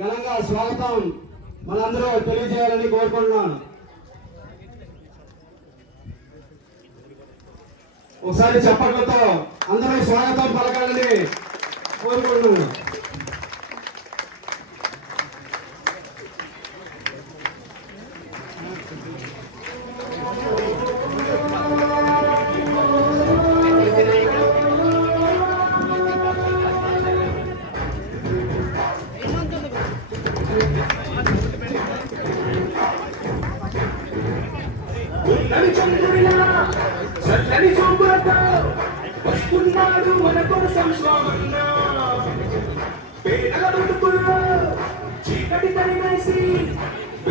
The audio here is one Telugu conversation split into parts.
ఘనంగా స్వాగతం మనందరూ తెలియజేయాలని కోరుకుంటున్నాను. ఒకసారి చప్పట్లతో అందరూ స్వాగతం పలకాలని కోరుకుంటున్నాను.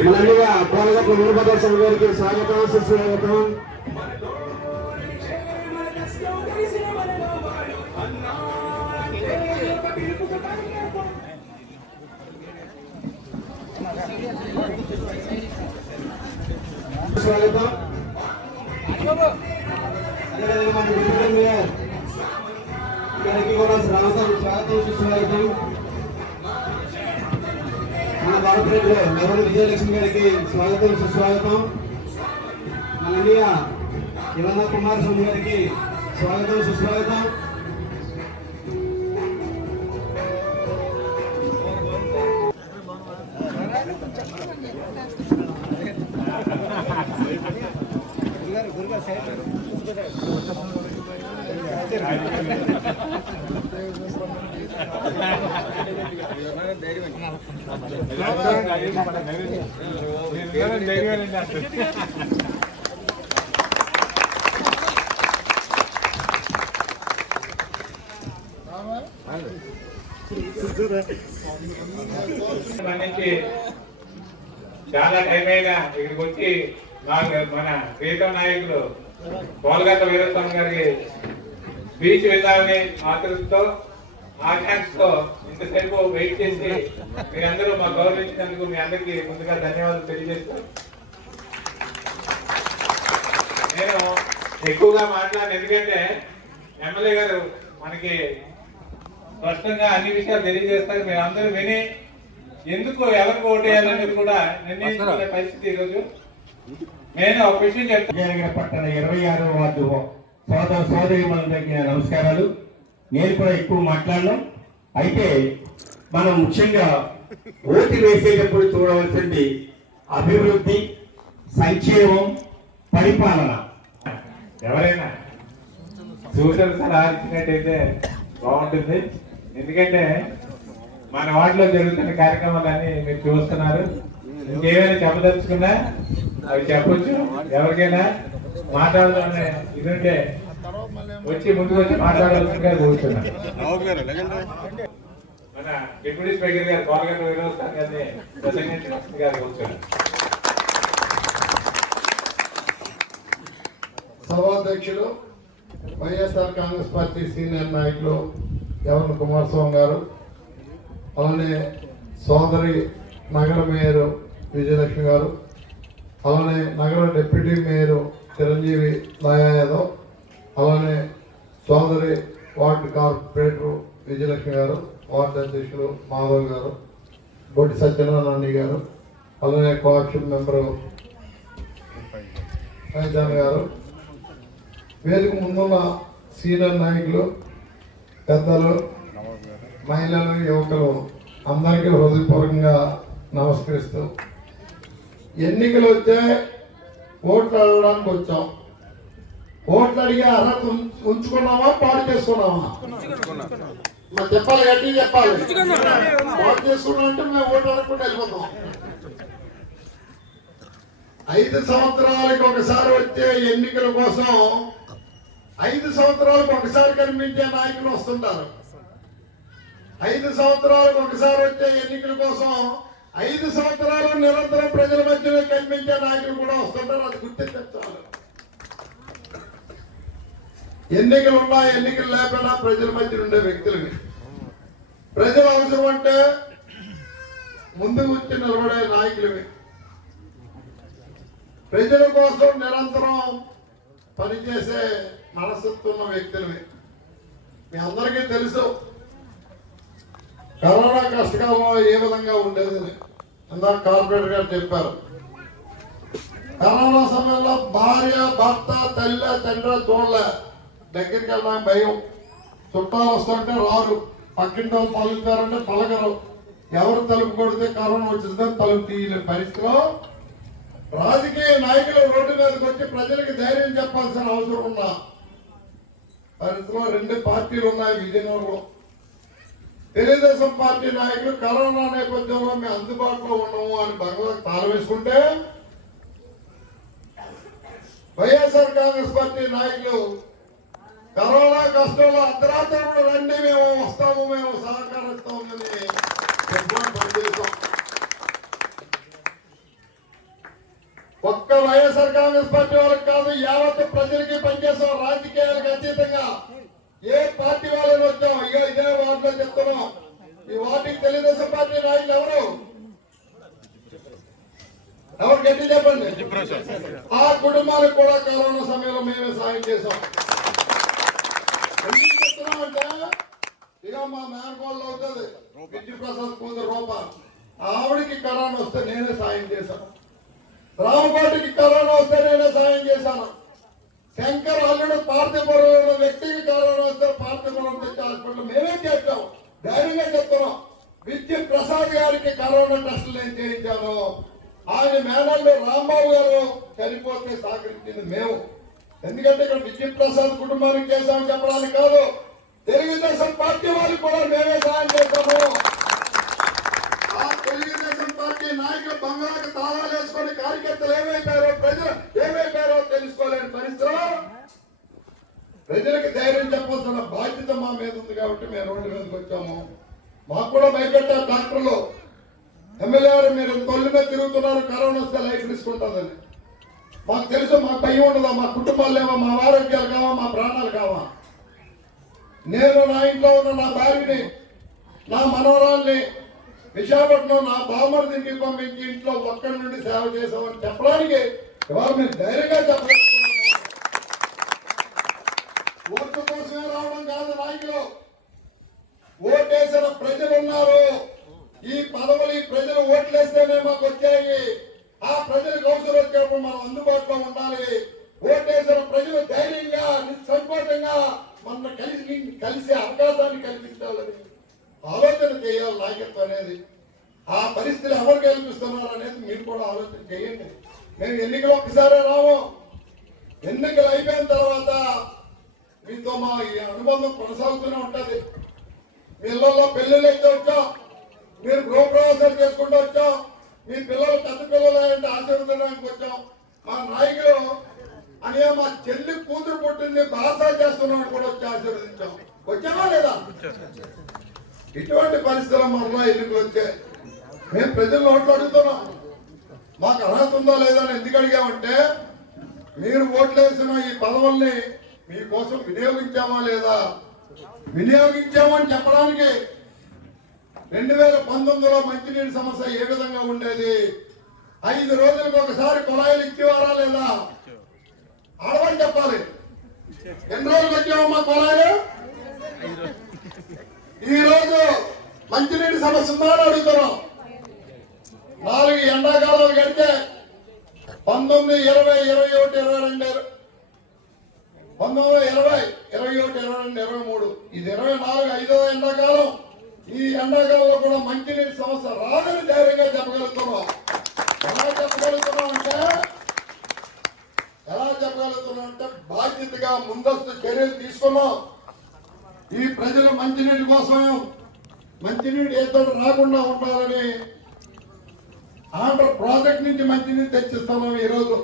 మనండిగా కోలగట్ల వీరభద్రస్వామి గారికి స్వాగతం సుస్వాగతం. స్వాగతం. అదేవిధంగా మన డిప్యూటీ మేయర్ గారికి కూడా స్వాగతం సుస్వాగతం. మన భారతదేశంలో నెహ్రూ విజయలక్ష్మి గారికి స్వాగతం సుస్వాగతం. మన ఇండియా యువన కుమారస్వామి గారికి స్వాగతం సుస్వాగతం. చాలా టైం అయినా ఇక్కడికి వచ్చి మన ప్రీతం నాయకులు కోలగట్ల వీరస్వామి గారికి స్పీచ్ విధాలని ఆతృతతో ఆకాంక్షతో ఇంతసేపు వెయిట్ చేసి మీరందరూ మా గౌరవించినందుకు మీ అందరికీ ముందుగా ధన్యవాదాలు తెలియజేస్తాను. నేను ఎక్కువగా మాట్లాడాను ఎందుకంటే ఎమ్మెల్యే గారు మనకి స్పష్టంగా అన్ని విషయాలు తెలియజేస్తారు. మీరు అందరూ విని ఎందుకు ఎవరికి ఓటు వేయాలనేది కూడా నిర్ణయించుకునే పరిస్థితి ఈరోజు. నేను ఒక విషయం చెప్తాను. పట్టణ 26వ వార్డు సోదర సోదరి మనందరికీ నమస్కారాలు. నేను కూడా ఎక్కువ మాట్లాడను. అయితే మనం ముఖ్యంగా ఓటు వేసేటప్పుడు చూడవలసింది అభివృద్ధి, సంక్షేమం, పరిపాలన. ఎవరైనా సూచన సలహా ఇచ్చినట్టయితే బాగుంటుంది. ఎందుకంటే మన వార్డులో జరుగుతున్న కార్యక్రమాలన్నీ మీరు చూస్తున్నారు. ఇంకేమైనా చెప్పదలుచుకున్నా అవి చెప్పొచ్చు. ఎవరికైనా మాట్లాడాలనే ఇది ఉంటే వచ్చి ముందుకు వచ్చి మాట్లాడాల్సిందిగా కూర్చున్నాను. మన డిప్యూటీ స్పీకర్ గారు కోలగట్ల వీరస్వామి గారిని ప్రసంగించవలసిందిగా కూర్చున్నాను. సభాధ్యక్షులు వైఎస్ఆర్ కాంగ్రెస్ పార్టీ సీనియర్ నాయకులు యవన కుమారస్వామి గారు, అలానే సోదరి నగర మేయర్ విజయలక్ష్మి గారు, అలానే నగర డిప్యూటీ మేయర్ చిరంజీవి లాయా యాదవ్, అలానే సోదరి వార్డు కార్పొరేటర్ విజయలక్ష్మి గారు, వార్డు అధ్యక్షులు మాధవ్ గారు, బొడ్డి సత్యనారాయణ గారు, అలానే కోఆప్షన్ మెంబరు ఫైజాన్ గారు, వేదిక ముందున్న సీనియర్ నాయకులు, పెద్దలు, మహిళలు, యువకులు అందరికీ హృదయపూర్వకంగా నమస్కరిస్తూ, ఎన్నికలు వచ్చే ఓట్లు అడగడానికి వచ్చాం. ఓట్లు అడిగే అర్హత ఉంచుకున్నావా, పాడు చేసుకున్నావా? మరి చెప్పాలి, గట్టి చెప్పాలి. పాడు చేసుకున్నాం అంటే మేము ఓట్లు అడగకుండా వెళ్ళిపోతాం. 5 సంవత్సరాలకు ఒకసారి వచ్చే ఎన్నికల కోసం 5 సంవత్సరాలకు ఒకసారి కనిపించే నాయకులు వస్తుంటారు. 5 సంవత్సరాలకు ఒకసారి వచ్చే ఎన్నికల కోసం 5 సంవత్సరాలు నిరంతరం ప్రజల మధ్యలో కనిపించే నాయకులు కూడా వస్తుంటారు. అది గుర్తించాలి. ఎన్నికలు ఉన్నా ఎన్నికలు లేకపోయినా ప్రజల మధ్య ఉండే వ్యక్తులకి ప్రజల అవసరం అంటే ముందుకు వచ్చి నిలబడే నాయకులవి, ప్రజల కోసం నిరంతరం పనిచేసే మనస్తత్వం ఉన్న వ్యక్తులవి. మీ అందరికీ తెలుసు, కరోనా కష్టకాలంలో ఏ విధంగా ఉండేది ఇందాక కార్పొరేటర్ గారు చెప్పారు. కరోనా సమయంలో భార్య భర్త తల్లి తండ్రి చూడలే, దగ్గరికి వెళ్ళడానికి భయం, చుట్టాలు వస్తుంటే రారు, పక్కింటి వాళ్ళు పలుకుతారంటే పలకరు, ఎవరు తలుపు కొడితే కరోనా వచ్చిందని తలుపు తీయలేని పరిస్థితిలో రాజకీయ నాయకులు రోడ్డు మీదకి వచ్చి ప్రజలకు ధైర్యం చెప్పాల్సిన అవసరం ఉన్న పరిస్థితిలో 2 పార్టీలు ఉన్నాయి విజయనగరంలో. తెలుగుదేశం పార్టీ నాయకులు కరోనా నేపథ్యంలో మేము అందుబాటులో ఉన్నాము అని బంగ్లాకు తాళం వేసుకుంటే, వైఎస్ఆర్ కాంగ్రెస్ పార్టీ నాయకులు కరోనా కష్టంలో అర్ధరాత్రి కూడా రండి, మేము వస్తాము, మేము సహకరిస్తామని పనిచేస్తాం. ఒక్క వైఎస్ఆర్ కాంగ్రెస్ పార్టీ వాళ్ళకి కాదు, యావత్ ప్రజలకి పనిచేస్తాం. రాజకీయాలకు అతీతంగా ఏ పార్టీ వాళ్ళని వచ్చాం, ఇదే వార్డులో చెప్తున్నాం. ఈ వార్డుకి తెలుగుదేశం పార్టీ నాయకులు ఎవరు గట్టి చెప్పండి. ఆ కుటుంబాలకు కూడా కరోనా సమయంలో మేమే సాయం చేశాం. ఎందుకు చెప్తున్నామంటే, ఇక మా మేనకోళ్ళు అవుతుంది విద్యుప్రసాద్ కూతురు రూప, ఆవిడికి కరోనా వస్తే నేనే సాయం చేశాను. రామకోటికి కరోనా వస్తే నేనే సాయం చేశాను. శంకర్ అల్లుడు పార్థిపురం వ్యక్తికి కరోనా వస్తే పార్థిపురం తెచ్చి హాస్పిటల్ మేమే చేస్తాం. ధైర్యంగా చెప్తున్నాం. విద్యుత్ ప్రసాద్ గారికి కరోనా టెస్టులు నేను చేయించాను. ఆయన మేనల్లు రాంబాబు గారు చనిపోతే సహకరించింది మేము. ఎందుకంటే ఇక్కడ విద్యుత్ ప్రసాద్ కుటుంబానికి చేశామని చెప్పడానికి కాదు, తెలుగుదేశం పార్టీ వాళ్ళకి కూడా మేమే సాయం చేస్తాము. ఆ తెలుగుదేశం పార్టీ నాయకులు బంగాళాకు తాళాలు వేసుకొని కార్యకర్తలు ఏమైపోయారో, ప్రజలు ఏమైపోయారో తెలుసుకోలేని పరిస్థితిలో ప్రజలకు ధైర్యం చెప్పాల్సిన బాధ్యత మా మీద ఉంది కాబట్టి మేము రోడ్డు మీదకి వచ్చాము. మాకు కూడా భయపెట్టారు డాక్టర్లు, ఎమ్మెల్యే గారు మీరు తొలి మీద తిరుగుతున్నారు, కరోనా వస్తే లైఫ్ తీసుకుంటుందని. మాకు తెలుసు, మాకు భయం ఉండదా, మా కుటుంబాలు లేవా, మా ఆరోగ్యాలు కావా, మా ప్రాణాలు కావా. నేను నా ఇంట్లో ఉన్న నా భార్యని, నా మనవరాల్ని విశాఖపట్నం నా బామ్మర్ది ఇంటికి పంపించి ఇంట్లో ఒక్కడి నుండి సేవ చేసామని చెప్పడానికి ఇవాళ మేము ధైర్యంగా చెప్పగలుగుతున్నాము. ఓట్ల కోసమే రావడం కాదు నాయకులు, ఓటేసిన ప్రజలు ఉన్నారు. ఈ పదవులు ఈ ప్రజలు ఓట్లేస్తేనే మాకు వచ్చాయి. ఆ ప్రజలకు అవసరం వచ్చినప్పుడు మనం అందుబాటులో ఉండాలి. ఓటేసిన ప్రజలు ధైర్యంగా నిస్సంకోచంగా మన కలిసే అవకాశాన్ని కల్పించాలని ఆలోచన చేయాలి నాయకత్వం అనేది. ఆ పరిస్థితులు ఎవరు కల్పిస్తున్నారు అనేది మీరు కూడా ఆలోచన చేయండి. మేము ఎన్నికలు ఒక్కసారే రాము, ఎన్నికలు అయిపోయిన తర్వాత మీతో మా ఈ అనుబంధం కొనసాగుతూనే ఉంటుంది. మీ ఇళ్లలో పెళ్లిళ్ళు అయితే వచ్చాం, మీరు గృహప్రవేశాలు చేసుకుంటూ వచ్చాం, మీ పిల్లలు పెద్ద పిల్లలు అంటే ఆశీర్వదించడానికి వచ్చాం. మా నాయకులు అని మా చెల్లి కూతురు పుట్టింది బాసాలు చేస్తున్నాడు కూడా వచ్చి ఆశీర్వదించాం. వచ్చామా లేదా? ఇటువంటి పరిస్థితులు మనలో ఎన్నికలు వచ్చాయి. మేము ప్రజలు ఓట్లు అడుగుతున్నాం, మాకు అర్హత ఉందా లేదా అని. ఎందుకు అడిగామంటే, మీరు ఓట్లేసిన ఈ పదవుల్ని మీకోసం వినియోగించామా లేదా, వినియోగించామని చెప్పడానికి 2019లో మంచినీటి సమస్య ఏ విధంగా ఉండేది, 5 రోజులకు ఒకసారి కుళాయిలు ఇచ్చేవారా లేదా, ఆడవని చెప్పాలి. ఎన్ని రోజులకు వచ్చామమ్మా కుళాయిలు? ఈ రోజు మంచినీటి సమస్య ఉందా అని అడుగుతున్నాం. 4 ఎండాకాలాలు గడితే 19, 20, 21, 22, 19, 20, 21, 22, 23, ఇది 24 5వ ఎండాకాలం. ఈ ఎండాకాలంలో కూడా మంచినీటి సమస్య రాదని ధైర్యంగా చెప్పగలుగుతున్నాం. ఎలా చెప్పగలుగుతున్నాం అంటే బాధ్యతగా ముందస్తు చర్యలు తీసుకున్నాం. ఈ ప్రజలు మంచినీటి కోసం, మంచినీటి ఏర్పాటు రాకుండా ఉండాలని ఆంధ్ర ప్రాజెక్ట్ నుంచి మంచినీరు తెచ్చిస్తున్నాం. ఈరోజు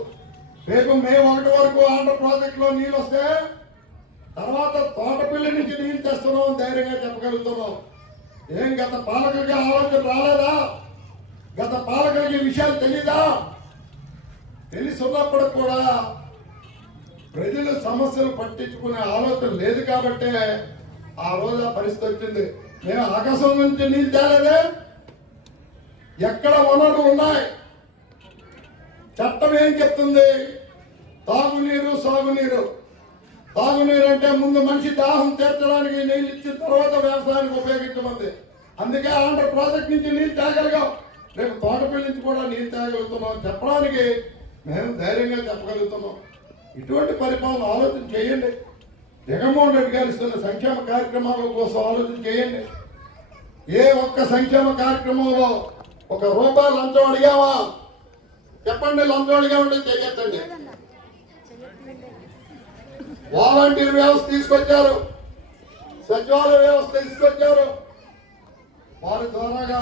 రేపు మే 1 వరకు ఆంధ్ర ప్రాజెక్ట్ లో నీళ్ళు వస్తే తర్వాత తోటపల్లి నుంచి నీళ్ళు తెస్తున్నాం ధైర్యంగా చెప్పగలుగుతున్నాం. ఏం గత పాలకులకి ఆలోచన రాలేదా? గత పాలకులకి విషయాలు తెలీదా? తెలుసున్నప్పుడు కూడా ప్రజల సమస్యలు పట్టించుకునే ఆలోచన లేదు కాబట్టే ఆ రోజు ఆ పరిస్థితి వచ్చింది. మేము ఆకాశం నుంచి నీళ్ళు తేలేదే, ఎక్కడ వనరులు ఉన్నాయి. చట్టం ఏం చెప్తుంది? తాగునీరు, సాగునీరు. తాగునీరు అంటే ముందు మనిషి దాహం తీర్చడానికి నీళ్ళు ఇచ్చిన తర్వాత వ్యవసాయానికి ఉపయోగించమంది. అందుకే అలాంటి ప్రాజెక్ట్ నుంచి నీళ్ళు తాగలిగాం. రేపు తోటపల్లి నుంచి కూడా నీళ్ళు తాగలుగుతున్నాం చెప్పడానికి మేము ధైర్యంగా చెప్పగలుగుతున్నాం. ఇటువంటి పరిపాలన ఆలోచన చేయండి. జగన్మోహన్ రెడ్డి గారు ఇస్తున్న సంక్షేమ కార్యక్రమాల కోసం ఆలోచన చేయండి. ఏ ఒక్క సంక్షేమ కార్యక్రమంలో ₹1 లంచం అడిగావా? చెప్పండి. లంచం అడిగామంటే చెయ్యొద్దండి. వాలంటీర్ వ్యవస్థ తీసుకొచ్చారు, సచివాలయ వ్యవస్థ తీసుకొచ్చారు. వారి ద్వారాగా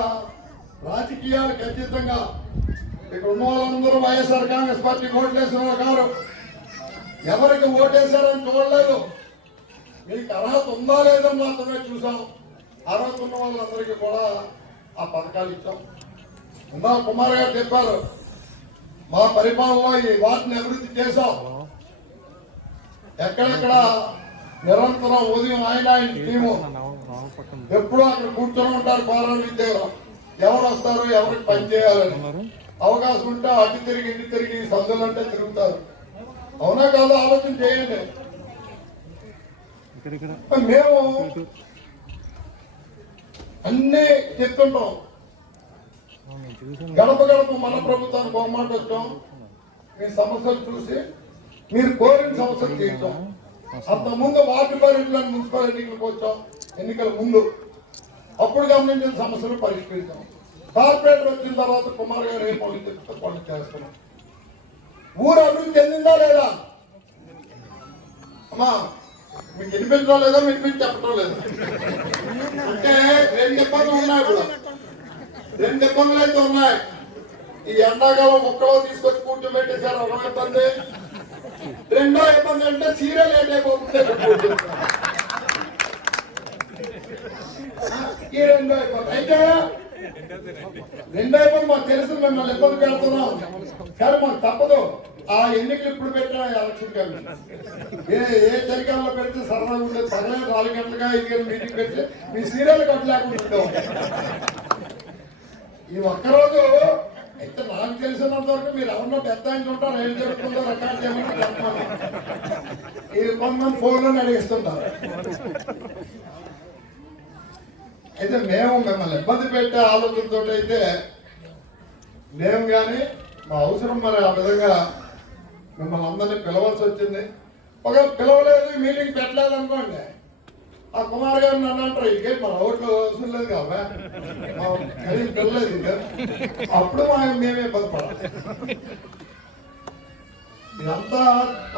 రాజకీయాలకు అతీతంగా ఇక్కడ ఉన్న వాళ్ళందరూ వైఎస్ఆర్ కాంగ్రెస్ పార్టీ ఓట్లేసిన వాళ్ళు కారు. ఎవరికి ఓటేశారని చూడలేదు. మీకు అర్హత ఉందా లేదని మాత్రమే చూసాం. అర్హత ఉన్న వాళ్ళందరికీ కూడా ఆ పథకాలు ఇచ్చాం. కుమార్ గారు చెప్పారు, మా పరిపాలనలో ఈ వాటిని అభివృద్ధి చేశాం. ఎక్కడెక్కడ నిరంతరం ఉదయం ఆయన టీము ఎప్పుడూ అక్కడ కూర్చొని ఉంటారు. పాలన విద్యలో ఎవరు వస్తారు, ఎవరికి పని చేయాలని అవకాశం ఉంటే అటు తిరిగి ఇటు తిరిగి సందులంటే తిరుగుతారు. అవునా కాదు ఆలోచన చేయండి. మేము అన్నీ చెప్తుంటాం. గడప గడప మన ప్రభుత్వానికి బహుమాట వచ్చాం. మీ సమస్యలు చూసి మీరు కోరిన సమస్యలు తీర్చాం. అంతకుముందు వార్డు పరిధిలోని మున్సిపల్ ఎన్నికలకు వచ్చాం. ఎన్నికల ముందు అప్పుడు గమనించిన సమస్యలు పరిష్కరించాం. కార్పొరేటర్ వచ్చిన తర్వాత కుమార్ గారు ఏ పనులు చెప్తే పనులు చేస్తున్నాం. ఊరు అభివృద్ధి చెందిందా లేదా? అమ్మా మీకు వినిపించడం లేదా? వినిపించి చెప్పడం లేదా? అంటే 2 ఇబ్బందులు ఉన్నాయి. ఇప్పుడు 2 ఇబ్బందులు అయితే ఉన్నాయి. ఈ ఎండాకాలం మొక్కలో తీసుకొచ్చి కూర్చోబెట్టేశారు, ఒక ఇబ్బంది. రెండో ఇబ్బంది అంటే సీరియల్ లేట్ అయిపోతుంది. ఈ రెండో ఇబ్బంది అయితే మాకు తెలుసు, మిమ్మల్ని ఇబ్బంది పెడుతున్నాం కానీ మాకు తప్పదు. ఆ ఎన్నికలు ఇప్పుడు పెట్టిన ఎలక్షన్ కమిషన్ ఏ చలికాలంలో పెడితే సరదాగా ఉండేది. 4 గంటలుగా 5 గంటల మీటింగ్ పెడితే మీ సీరియల్ కట్టలేకుండా ఈ ఒక్కరోజు అయితే నాకు తెలిసినంత వరకు మీరు ఎవరినో పెద్ద ఆయన ఉంటారు. ఏం జరుగుతుందో రికార్డ్ చేయమని చెప్తాను. ఇది కొంతమంది ఫోన్లోనే అడిగిస్తుంటారు. అయితే మేము మిమ్మల్ని ఇబ్బంది పెట్టే ఆలోచనతో అయితే మేము కానీ మా అవసరం మరి ఆ విధంగా మిమ్మల్ని అందరినీ పిలవాల్సి వచ్చింది. ఒకవేళ పిలవలేదు, మీటింగ్ పెట్టలేదు అనుకోండి, ఆ కుమార్ గారు నన్ను అంటారు, ఇకే మన ఓట్లు వసూలు లేదు కదా, పిల్లలేదు ఇక, అప్పుడు మేమే ఇబ్బంది పడాలి. ఇదంతా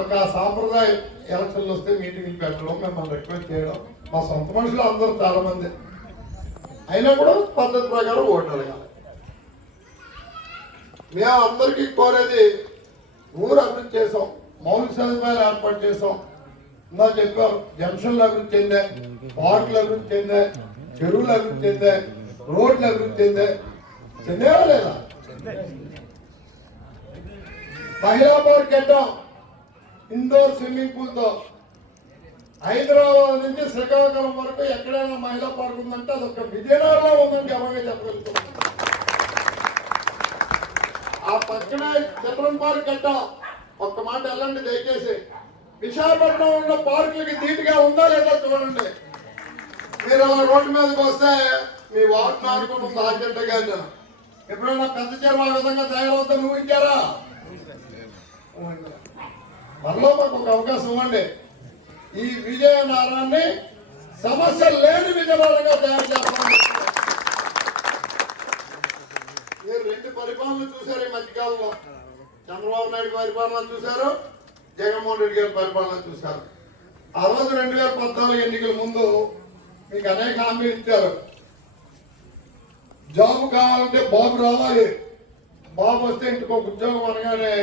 ఒక సాంప్రదాయ ఎలక్షన్లు వస్తే మీటింగ్ పెట్టడం, మిమ్మల్ని రిక్వెస్ట్ చేయడం. మా సొంత మనుషులు అందరూ చాలా మంది అయినా కూడా పద్ధతి ప్రకారం ఓట్లు అడగాలి. మేము అందరికీ కోరేది ఊరు అభివృద్ధి చేసాం, మౌలిక సదుపాయాలు ఏర్పాటు చేసాం. ఇందా చెప్పారు, జంక్షన్లు అభివృద్ధి చెందాయి, పార్కులు అభివృద్ధి చెందాయి, చెరువులు అభివృద్ధి చెందాయి, రోడ్లు అభివృద్ధి చెందాయా లేదా? మహిళా పార్క్ కట్టాం, ఇండోర్ స్విమ్మింగ్ పూల్తో. హైదరాబాద్ నుంచి శ్రీకాకుళం వరకు ఎక్కడైనా మహిళా పార్క్ ఉందంటే అదొక విజయనగరంలో ఉందని గర్వంగా చెప్పగలుగుతాం. ఆ పక్కనే చిల్డ్రన్ పార్క్ కట్టాం. ఒక్క మాట వెళ్ళండి దయచేసి, విశాఖపట్నం ఉన్న పార్కులకి ధీటుగా ఉందా లేదా చూడండి. మీరు అలా రోడ్డు మీదకి వస్తే మీ వార్డును ఆడుకుంటుంది ఆర్జెంట్గా. ఎప్పుడైనా పెద్ద చెరువు ఆ విధంగా తయారవుతా ఊహించారా? మనలో మాకు ఒక అవకాశం ఇవ్వండి. ఈ విజయనగరాన్ని సమస్య లేని విజయనగరంగా తయారు చేస్తాం. మీరు 2 పరిపాలనలు చూశారు ఈ మధ్యకాలంలో. చంద్రబాబు నాయుడు పరిపాలన చూశారు, జగన్మోహన్ రెడ్డి గారి పరిపాలన చూశారు. ఆ రోజు 2014 ఎన్నికల ముందు మీకు అనేక హామీలు ఇచ్చారు. జాబ్ కావాలంటే బాబు రావాలి, బాబు వస్తే ఇంటికి ఒక ఉద్యోగం అనగానే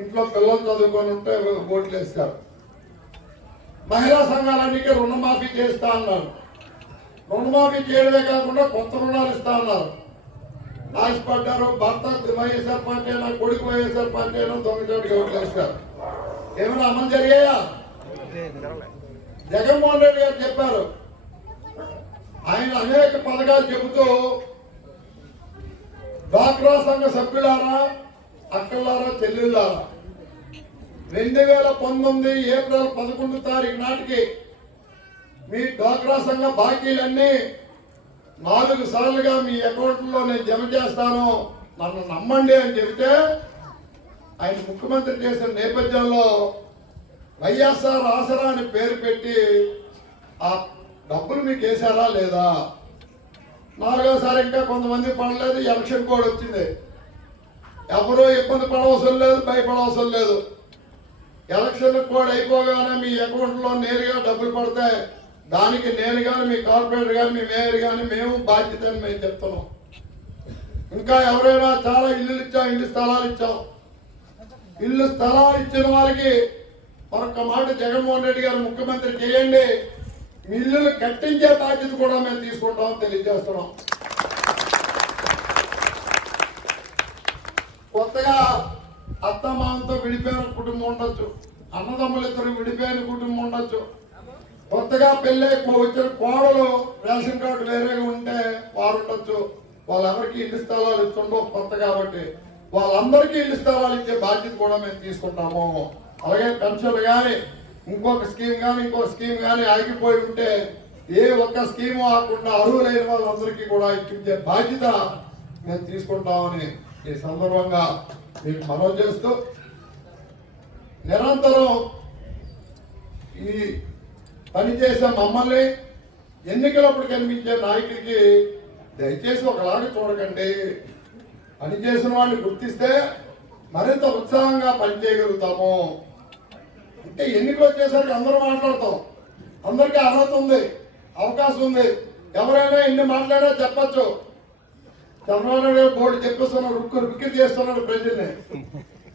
ఇంట్లో పిల్లలు చదువుకొని ఉంటే ఓట్లు వేస్తారు. మహిళా సంఘాలన్నిటికీ రుణమాఫీ చేస్తా అన్నారు. రుణమాఫీ చేయడమే కాకుండా కొత్త రుణాలు ఇస్తా అన్నారు. ఆశపడ్డారు. భర్త వైఎస్ఆర్ పార్టీ అయినా, కొడుకు వైఎస్ఆర్ పార్టీ అయినా దొంగచాటుగా ఓట్లు వేస్తారు. ఏమైనా అమలు జరిగాయా? జగన్మోహన్ రెడ్డి గారు చెప్పారు, ఆయన అనేక పథకాలు చెబుతూ డ్వాక్రా సంఘ సభ్యులారా, అక్కలారా, చెల్లెళ్ళారా 2019 ఏప్రిల్ 11 తారీఖు నాటికి మీ డ్వాక్రా సంఘ బాకీలన్నీ 4 సార్లుగా మీ అకౌంట్లో నేను జమ చేస్తాను, నన్ను నమ్మండి అని చెబితే ఆయన ముఖ్యమంత్రి చేసిన నేపథ్యంలో వైఎస్ఆర్ ఆసరా అని పేరు పెట్టి ఆ డబ్బులు మీకు వేసారా లేదా? 4వసారి ఇంకా కొంతమంది పడలేదు. ఎలక్షన్ కోడ్ వచ్చింది. ఎవరో ఇబ్బంది పడవసరం లేదు, భయపడవసరం లేదు. ఎలక్షన్ కోడ్ అయిపోగానే మీ అకౌంట్లో నేరుగా డబ్బులు పడతాయి. దానికి నేను కానీ, మీ కార్పొరేటర్ కానీ, మీ మేయర్ కానీ మేము బాధ్యత అని మేము చెప్తున్నాం. ఇంకా ఎవరైనా చాలా ఇల్లు ఇచ్చాం, ఇల్లు స్థలాలు ఇచ్చాం. ఇల్లు స్థలాలు ఇచ్చిన వారికి మరొక మాట, జగన్మోహన్ రెడ్డి గారు ముఖ్యమంత్రి చేయండి, మీ ఇల్లులు కట్టించే బాధ్యత కూడా మేము తీసుకుంటామని తెలియజేస్తున్నాం. కొత్తగా అత్తమామతో విడిపోయిన కుటుంబం ఉండొచ్చు, అన్నదమ్ములిద్దరు విడిపోయిన కుటుంబం ఉండొచ్చు, కొత్తగా పెళ్ళి వచ్చిన కోడలు రేషన్ కార్డు వేరేగా ఉంటే వారు ఉండొచ్చు. వాళ్ళెవరికి ఇల్లు స్థలాలు ఇస్తుండవు కొత్త కాబట్టి వాళ్ళందరికీ ఇల్లు స్థలాలు ఇచ్చే బాధ్యత కూడా మేము తీసుకుంటాము. అలాగే పెన్షన్లు కానీ, ఇంకొక స్కీమ్ కానీ ఆగిపోయి ఉంటే ఏ ఒక్క స్కీము ఆకుండా అర్హులైన వాళ్ళందరికీ కూడా ఇప్పించే బాధ్యత మేము తీసుకుంటామని ఈ సందర్భంగా మీకు మనవి చేస్తూ, నిరంతరం ఈ పనిచేసే మమ్మల్ని ఎన్నికలప్పుడు కనిపించే నాయకుడికి దయచేసి ఒకలాగా చూడకండి. పనిచేసిన వాడిని గుర్తిస్తే మరింత ఉత్సాహంగా పనిచేయగలుగుతాము. అంటే ఎన్నికలు వచ్చేసరికి అందరూ మాట్లాడతాం, అందరికీ అర్హత ఉంది, అవకాశం ఉంది. ఎవరైనా ఎన్ని మాట్లాడినా చెప్పచ్చు. చంద్రబాబు నాయుడు బోర్డు చెప్పేస్తున్నాడు, రుక్కి చేస్తున్నాడు ప్రజల్ని.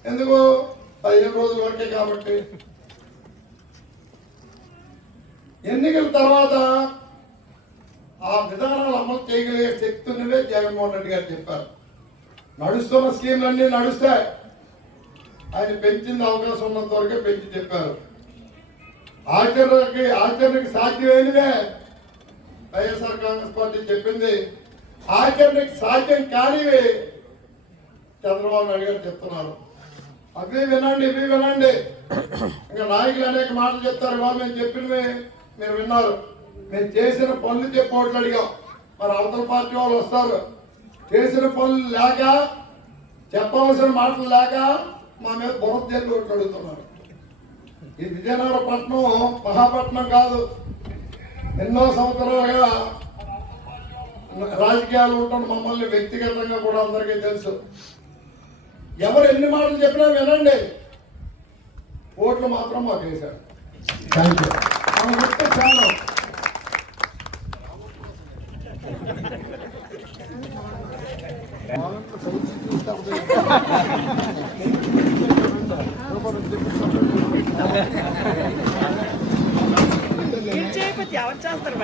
ఎందుకు? 15 రోజుల వరకే కాబట్టి. ఎన్నికల తర్వాత ఆ విధానాలు అమలు చేయగలిగే శక్తి ఉన్నవే జగన్మోహన్ రెడ్డి గారు చెప్పారు. నడుస్తున్న స్కీమ్లన్నీ నడుస్తాయి. ఆయన పెంచింది అవకాశం ఉన్నంత వరకే పెంచి చెప్పారు. ఆచరణకి సాధ్యమైనవే వైఎస్ఆర్ కాంగ్రెస్ పార్టీ చెప్పింది. ఆచరణకి సాధ్యం కానివి చంద్రబాబు నాయుడు గారు చెప్తున్నారు. అవి వినండి, ఇవి వినండి. ఇంకా నాయకులు అనేక మాటలు చెప్తారు. వాళ్ళు మేము చెప్పినవి మీరు విన్నారు. మేము చేసిన పనులు చెప్పోట్లు అడిగాం. మరి అవతల పార్టీ వాళ్ళు వస్తారు, చేసిన పనులు లేక, చెప్పవలసిన మాటలు లేక మా మీద బురద జల్లి ఓట్లు అడుగుతున్నారు. ఈ విజయనగరం పట్టణం మహాపట్నం కాదు. ఎన్నో సంవత్సరాలుగా రాజకీయాలు ఉంటున్న మమ్మల్ని వ్యక్తిగతంగా కూడా అందరికీ తెలుసు. ఎవరు ఎన్ని మాటలు చెప్పినా వినండి, ఓట్లు మాత్రం మాకు వేశారు. Thank you. మనం చెప్తే చాలా ఎవరు చేస్తారు